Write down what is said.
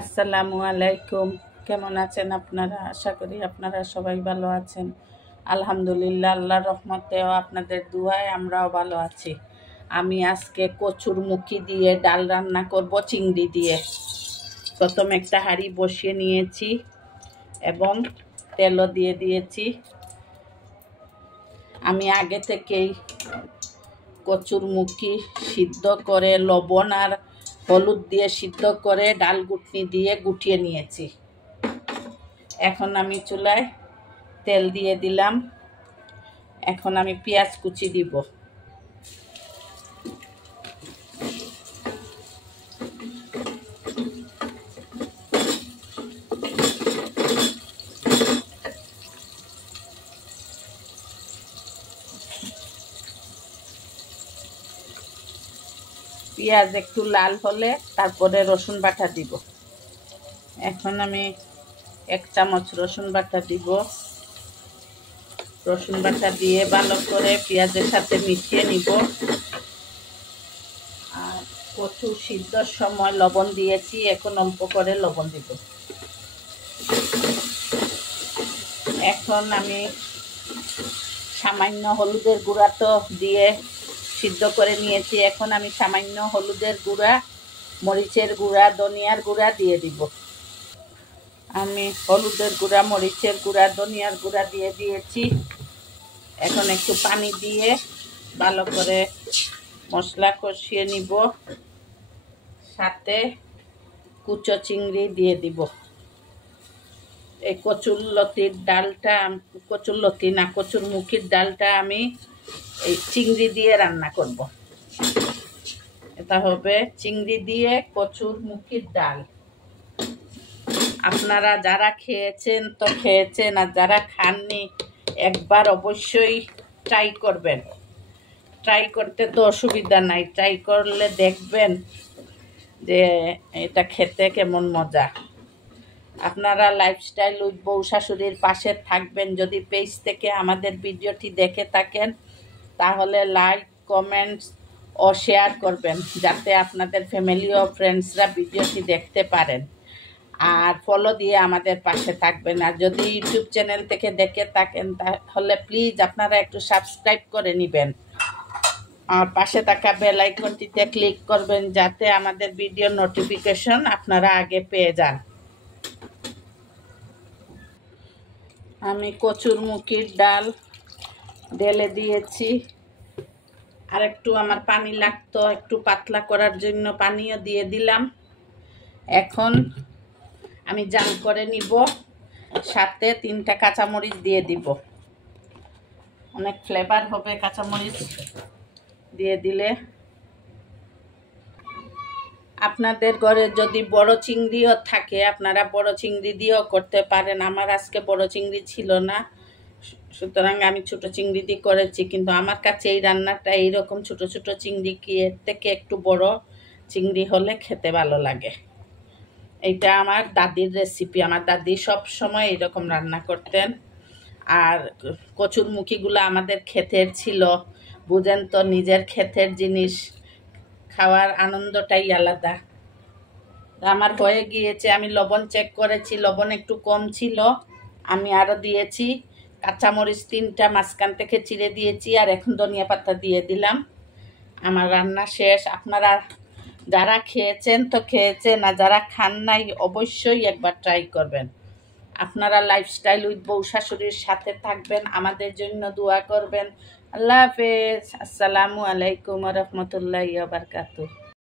আসসালামু আলাইকুম। কেমন আছেন আপনারা? আশা করি আপনারা সবাই ভালো আছেন। আলহামদুলিল্লাহ, আল্লাহর রহমতেও আপনাদের দুয়ায় আমরাও ভালো আছি। আমি আজকে কচুর মুখি দিয়ে ডাল রান্না করব চিংড়ি দিয়ে। প্রথমে একটা হাঁড়ি বসিয়ে নিয়েছি এবং তেলও দিয়ে দিয়েছি। আমি আগে থেকেই কচুর মুখি সিদ্ধ করে লবণ আর হলুদ দিয়ে সিদ্ধ করে ডাল ঘুটনি দিয়ে গুটিয়ে নিয়েছি। এখন আমি চুলায় তেল দিয়ে দিলাম। এখন আমি পেঁয়াজ কুচি দিব। পেঁয়াজ একটু লাল হলে তারপরে রসুন বাটা দিব। এখন আমি 1 চামচ রসুন বাটা দিব। রসুন বাটা দিয়ে ভালো করে পেঁয়াজের সাথে মিশিয়ে নিব। আর কচু সিদ্ধর সময় লবণ দিয়েছি, এখন অল্প করে লবণ দিব। এখন আমি সামান্য হলুদের গুঁড়া তো দিয়ে সিদ্ধ করে নিয়েছি। এখন আমি সামান্য হলুদের গুঁড়া, মরিচের গুঁড়া, ধনিয়ার গুঁড়া দিয়ে দিব। আমি হলুদের গুঁড়া, মরিচের গুঁড়া, ধনিয়ার গুঁড়া দিয়ে দিয়েছি। এখন একটু পানি দিয়ে ভালো করে মশলা কষিয়ে নিব। সাথে কুচো চিংড়ি দিয়ে দিব। এই কচুরলতির ডালটা, কচুরলতি না, কচুর মুখির ডালটা আমি এই চিংড়ি দিয়ে রান্না করব। এটা হবে চিংড়ি দিয়ে কচুর মুখির ডাল। আপনারা যারা খেয়েছেন তো খেয়েছেন, আর যারা খাননি একবার অবশ্যই ট্রাই করবেন। ট্রাই করতে তো অসুবিধা নাই, ট্রাই করলে দেখবেন যে এটা খেতে কেমন মজা। আপনারা লাইফস্টাইল উইথ বউ শাশুড়ির পাশে থাকবেন। যদি পেজ থেকে আমাদের ভিডিওটি দেখে থাকেন তাহলে লাইক, কমেন্টস ও শেয়ার করবেন, যাতে আপনাদের ফ্যামিলি ও ফ্রেন্ডসরা ভিডিওটি দেখতে পারেন। আর ফলো দিয়ে আমাদের পাশে থাকবেন। আর যদি ইউটিউব চ্যানেল থেকে দেখে থাকেন তাহলে প্লিজ আপনারা একটু সাবস্ক্রাইব করে নেবেন। আর পাশে থাকা বেল আইকনটিতে ক্লিক করবেন, যাতে আমাদের ভিডিও নোটিফিকেশন আপনারা আগে পেয়ে যান। আমি কচুর মুখির ডাল ঢেলে দিয়েছি। আর একটু আমার পানি লাগতো, একটু পাতলা করার জন্য পানিও দিয়ে দিলাম। এখন আমি জাল করে নিব। সাথে 3টা কাঁচামরিচ দিয়ে দিব। অনেক ফ্লেভার হবে কাঁচামরিচ দিয়ে দিলে। আপনাদের ঘরে যদি বড় চিংড়িও থাকে আপনারা বড় চিংড়ি দিয়েও করতে পারেন। আমার আজকে বড় চিংড়ি ছিল না, সুতরাং আমি ছোট চিংড়ি দিয়ে করেছি। কিন্তু আমার কাছে এই রান্নাটা এইরকম ছোট ছোট চিংড়ি থেকে একটু বড় চিংড়ি হলে খেতে ভালো লাগে। এইটা আমার দাদির রেসিপি। আমার দাদি সব সময় এরকম রান্না করতেন। আর কচুর মুখিগুলো আমাদের ক্ষেতের ছিল, বুঝেন তো, নিজের ক্ষেতের জিনিস খাওয়ার আনন্দটাই আলাদা। আমার হয়ে গিয়েছে। আমি লবণ চেক করেছি, লবণ একটু কম ছিল, আমি আরও দিয়েছি। কাঁচামরিচ 3টা মাঝখান থেকে চিড়ে দিয়েছি। আর এখন ধনিয়া পাতা দিয়ে দিলাম। আমার রান্না শেষ। আপনারা যারা খেয়েছেন তো খেয়েছেন, আর যারা খান নাই অবশ্যই একবার ট্রাই করবেন। আপনারা লাইফস্টাইল উইথ বউ শাশুড়ির সাথে থাকবেন, আমাদের জন্য দোয়া করবেন। আল্লাহ হাফেজ। আসসালামু আলাইকুম ওয়া রাহমাতুল্লাহি ওয়া বারাকাতুহু।